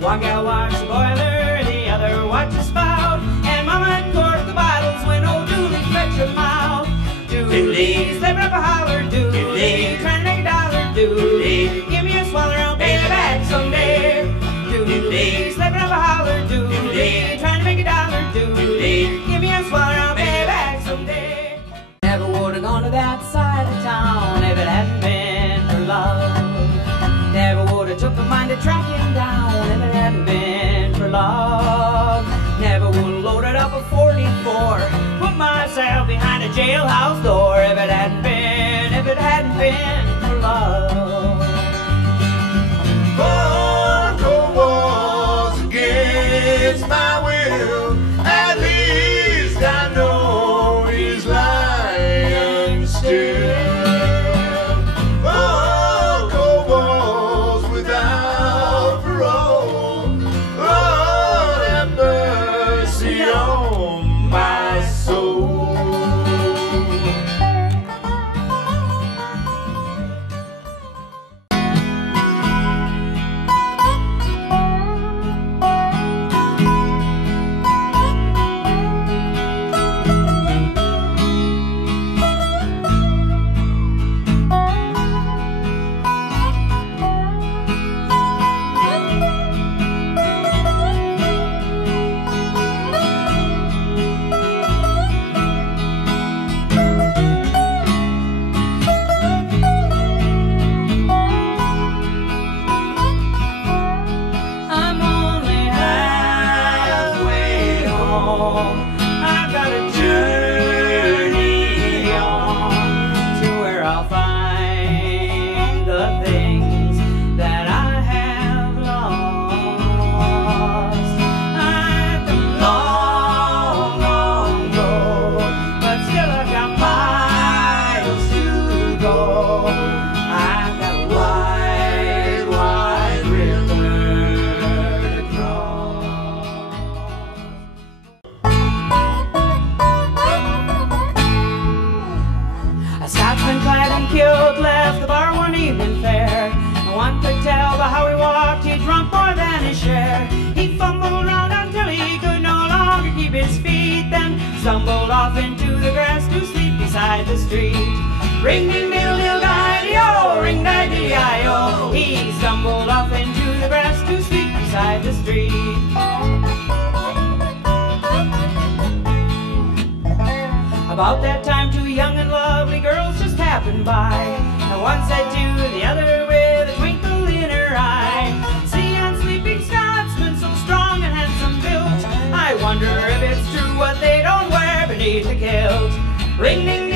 One gal watched the boiler, the other watched the spout, and Mama corked the bottles when old Dooley fetched them out. Dooley, slipping up a holler, Dooley, trying to make a dollar, Dooley, give me a swallow and pay me back someday. Dooley, slipping up a holler, Dooley, trying to make a dollar, Dooley, give me a swallow and pay me back someday. Never would have gone to that side of town if it hadn't been for love. Never would have took the mind to track him down if it hadn't been for love. Never would have loaded up a 44, put myself behind a jailhouse door if it hadn't been for love. Marco was against my will, at least I know he's lying still. I've got a journey on to where I'll find the things that I have lost. I've come long, long road, but still I've got miles to go. I've got a wide, wide river to cross. Ring ding diddle diddle di-di-o, ring di-di-di-o. He stumbled off into the grass to sleep beside the street. About that time, two young and lovely girls just happened by, and one said to the other with a twinkle in her eye, "See, yon sleeping Scotsman, so strong and handsome built, I wonder if it's true what they don't wear beneath the kilt." Ring ding